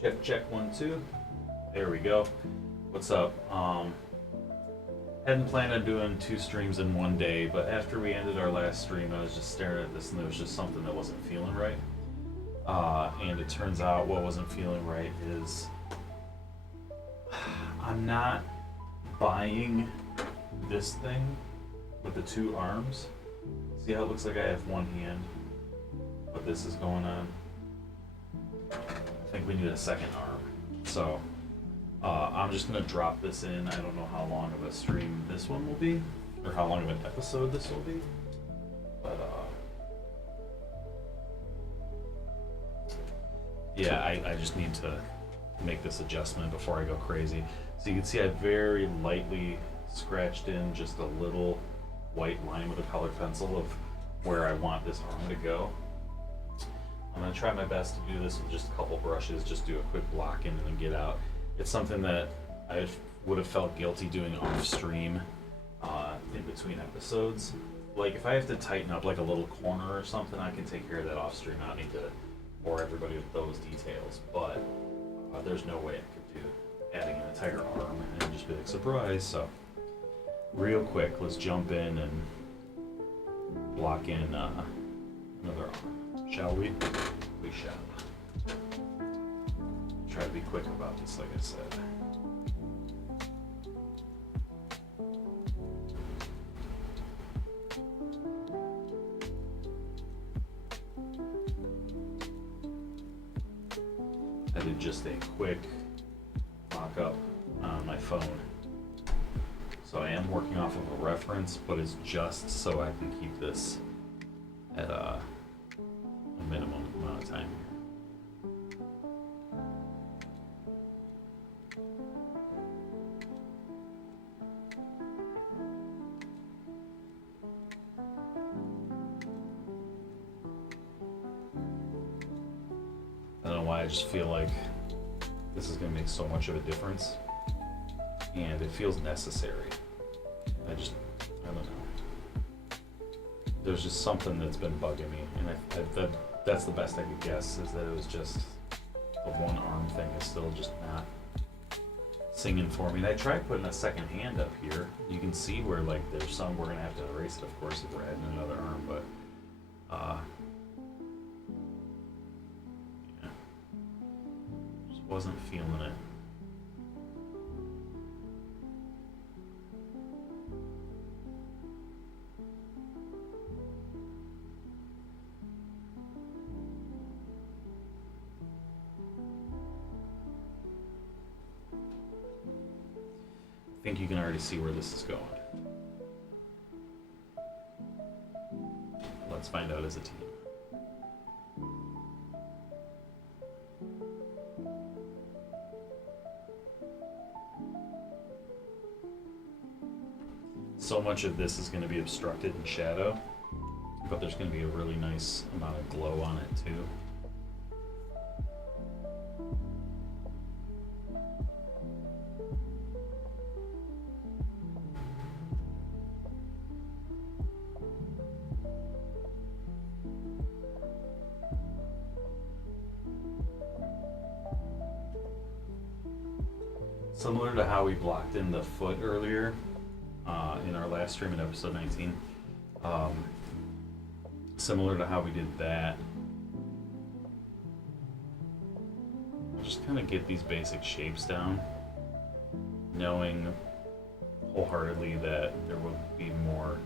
Check, check, 1, 2. There we go. What's up? Hadn't planned on doing 2 streams in one day, but after we ended our last stream, I was just staring at this and there was just something that wasn't feeling right. And it turns out what wasn't feeling right is I'm not buying this thing with the 2 arms. See how it looks like I have one hand, but this is going on. I think we need a second arm. So I'm just gonna drop this in. I don't know how long of a stream this one will be, or how long of an episode this will be, but yeah, I just need to make this adjustment before I go crazy. So you can see I very lightly scratched in just a little white line with a colored pencil of where I want this arm to go. I'm gonna try my best to do this with just a couple brushes, just do a quick block in and then get out. It's something that I would have felt guilty doing off stream in between episodes. Like if I have to tighten up like a little corner or something, I can take care of that off stream. I don't need to bore everybody with those details, but there's no way I could do adding an entire arm and just be like, surprise. So real quick, let's jump in and block in another arm. Shall we? We shall. Try to be quick about this, like I said. I did just a quick mock-up on my phone. So I am working off of a reference, but it's just so I can keep this at a minimum amount of time here. I don't know why, I just feel like this is going to make so much of a difference, and it feels necessary. I don't know. There's just something that's been bugging me, and that's the best I could guess, is that it was just the one arm thing is still just not singing for me. And I tried putting a second hand up here. You can see where like there's some, we're gonna have to erase it, of course, if we're adding another arm, but yeah, just wasn't feeling it. I think you can already see where this is going. Let's find out as a team. So much of this is going to be obstructed in shadow, but there's going to be a really nice amount of glow on it too. Similar to how we blocked in the foot earlier in our last stream in episode 19. Similar to how we did that. I'll just kind of get these basic shapes down, knowing wholeheartedly that there will be more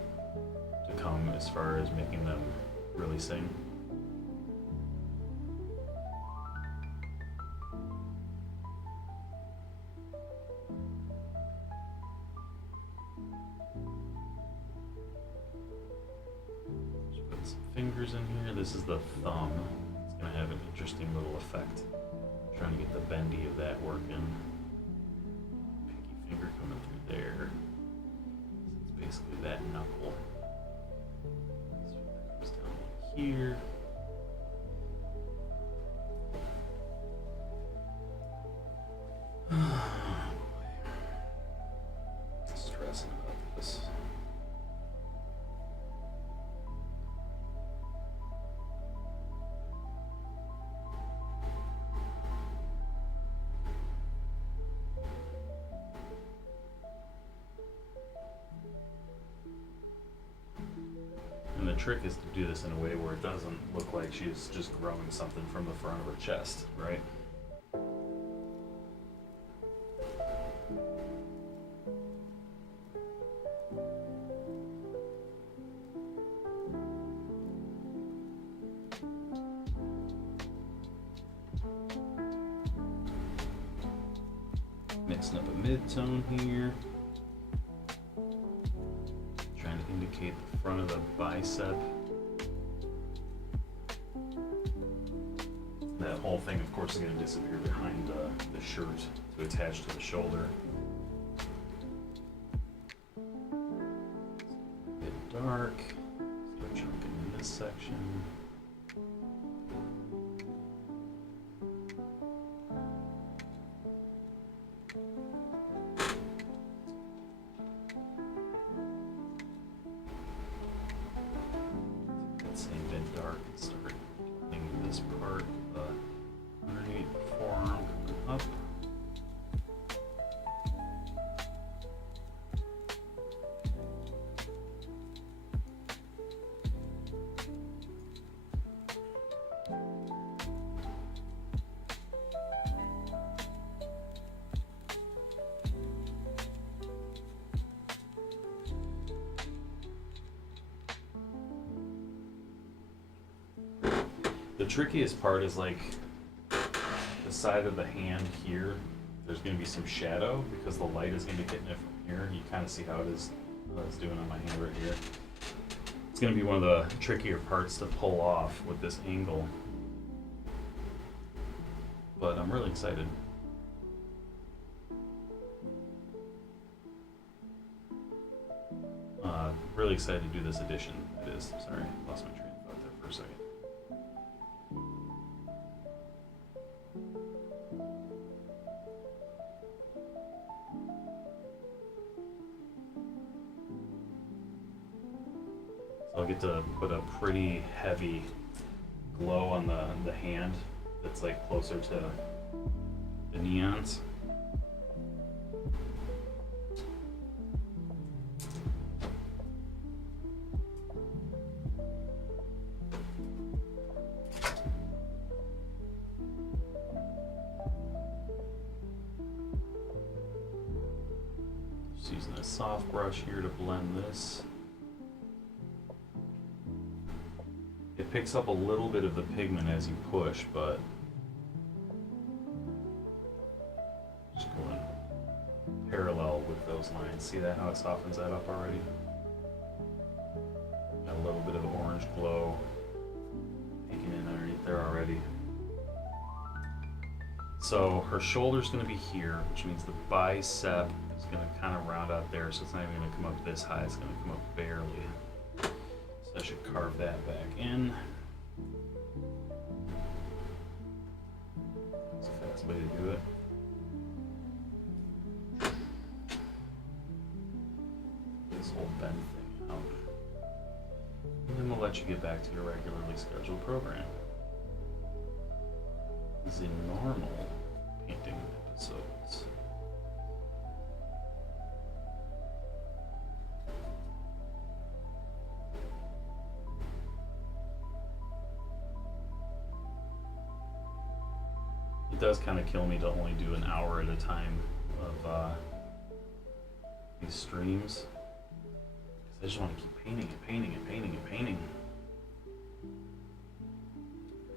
to come as far as making them really sing. Fingers in here. This is the thumb. It's going to have an interesting little effect. Trying to get the bendy of that working. Pinky finger coming through there. So it's basically that knuckle. So that comes down like here. Stressing about this. trick is to do this in a way where it doesn't look like she's just growing something from the front of her chest, right? Mixing up a mid-tone here. Trying to indicate the front of the bicep. That whole thing, of course, is going to disappear behind the shirt to attach to the shoulder. Bit dark. Start chunking in this section. Same bit dark and start blending this part underneath the forearm coming up. The trickiest part is like the side of the hand here. There's going to be some shadow because the light is going to be hitting it from here. You kind of see how it is, what it's doing on my hand right here. It's going to be one of the trickier parts to pull off with this angle. But I'm really excited. Really excited to do this edition. It is. Sorry, lost my train of thought there for a second. I'll get to put a pretty heavy glow on the hand that's like closer to the neons. Just using a soft brush here to blend this. It picks up a little bit of the pigment as you push, but just going parallel with those lines. See that, how it softens that up already? Got a little bit of orange glow peeking in underneath there already. So her shoulder's going to be here, which means the bicep is going to kind of round out there, so it's not even going to come up this high, it's going to come up barely. So I should carve that back in. That's a fast way to do it. This whole bend thing out. And then we'll let you get back to your regularly scheduled program. The normal painting episodes. It does kind of kill me to only do an hour at a time of these streams. I just want to keep painting and painting and painting and painting.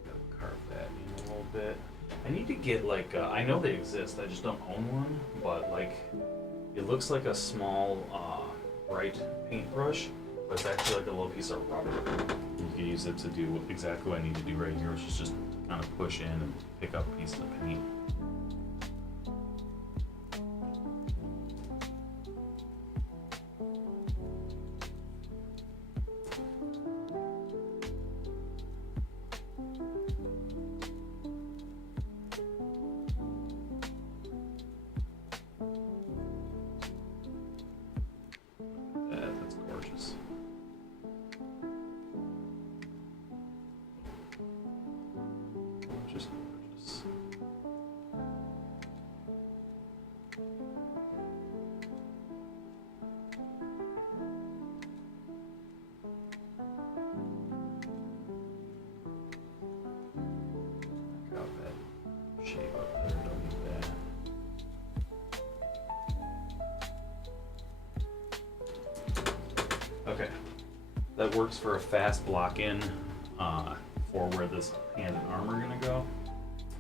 Gotta carve that in a little bit. I need to get like, I know they exist, I just don't own one, but like, it looks like a small bright paintbrush, but it's actually like a little piece of rubber. You can use it to do exactly what I need to do right here, which is just kind of push in and pick up pieces of paint. That's gorgeous. Just gorgeous. that works for a fast block in for where this hand and arm are gonna go.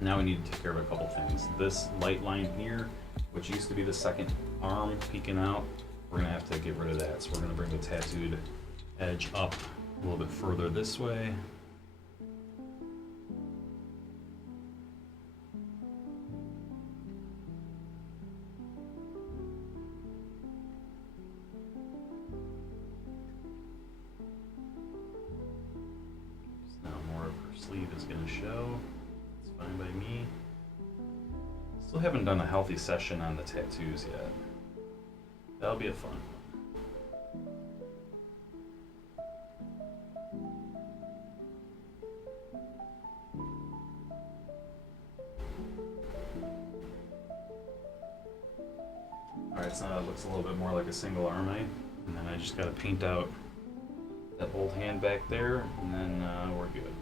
Now we need to take care of a couple things. This light line here, which used to be the second arm peeking out, we're gonna have to get rid of that. So we're gonna bring the tattooed edge up a little bit further this way. So now more of her sleeve is gonna show. It's fine by me. Still haven't done a healthy session on the tattoos yet. That'll be a fun one. Alright, so now it looks a little bit more like a single arm, eh? And then I just gotta paint out that old hand back there, and then we're good.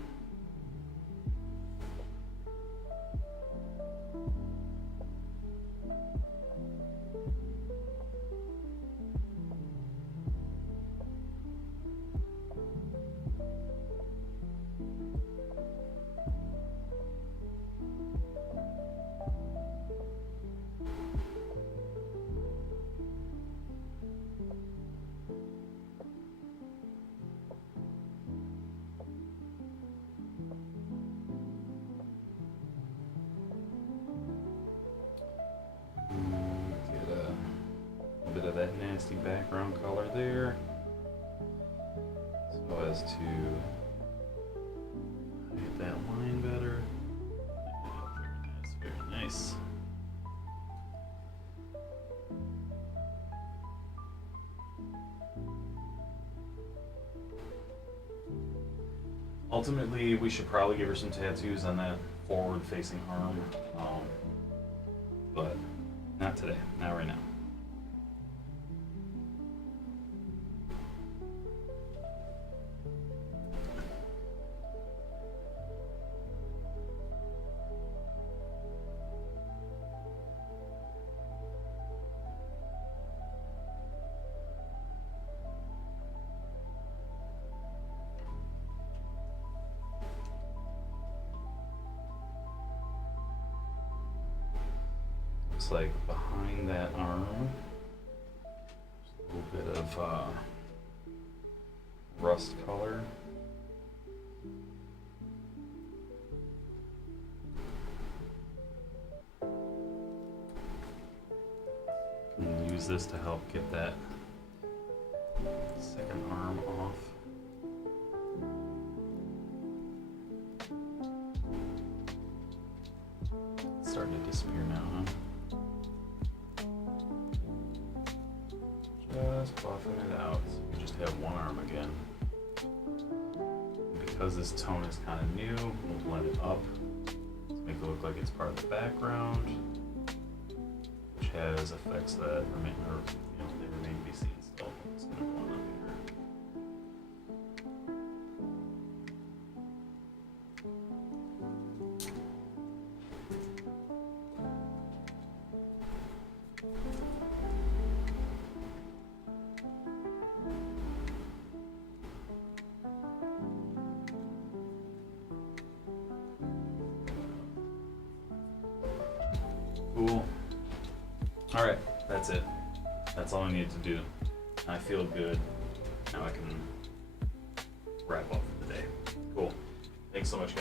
Bit of that nasty background color there, so as to hide that line better. Yeah, very nice. Ultimately, we should probably give her some tattoos on that forward-facing arm, but not today, not right now. Looks like behind that arm, there's a little bit of rust color. And use this to help get that second arm off. It's starting to disappear now, huh? Just buffing it out. So we just have one arm again. And because this tone is kind of new, we'll blend it up to make it look like it's part of the background, which has effects that remain, or they remain to be seen still. It's gonna go on up here. Cool. All right, that's it. That's all I need to do. I feel good. Now I can wrap up for the day. Cool. Thanks so much, guys.